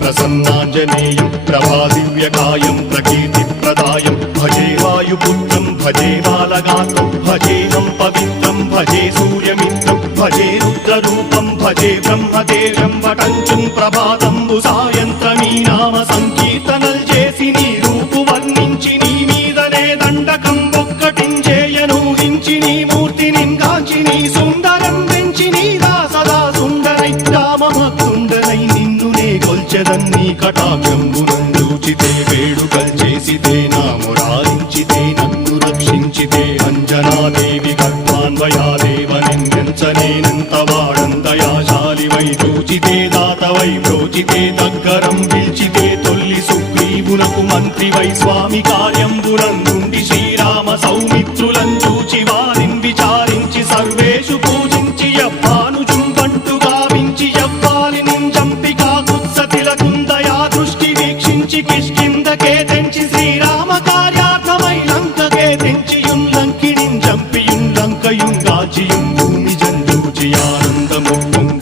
ప్రసన్నాంజనేయం ప్రభాదివ్యకాయం ప్రకీర్తిప్రదాయం భజే వాయుపుత్రం భజే బాలగాత్రం భజేహం పవిత్రం భజే సూర్యమిత్రం భజే రుద్రరూపం భజే బ్రహ్మదేవం వటంచుం ప్రభాతంబు సాయంత్రమీ నామ సంకీర్తనల్ చేసి నీ రూపు వర్ణించి నీ మీదనే దండకం ఒక్కటించేయనూహించి నీ మూర్తిని గాంచి నీ సుందరం పెంచి నీదా సదా సుందరై రామభక్తుండనై నిన్నునే కొల్చెదన్నీ కటాక్షంబునందూచితే వేడుకల్ చేసితే నా మురారించితే నన్ను రక్షించితే అంజనాదేవి గర్భాన్వయాదేవనెంచనేనంత వాడందయాశాలివై చూచితే దాతవై బ్రోచితే దగ్గరం పిల్చితే తొల్లి సుగ్రీవునకు మంత్రివై స్వామి కార్యంబునందుండి శ్రీరామ సౌమిత్రులం చూచి వారిని విచారించి సర్వేషు పూజించి యవ్వానుజుంబంటు గావించి యవ్వాలిని చంపికా కుత్సతిలకుందయా దృష్టి వీక్షించి కిష్కిందకే తెంచి శ్రీరామ కార్యార్థమై లంకకే తెంచియుం లంకిణిం చంపియుం లంకయుం గాచియుం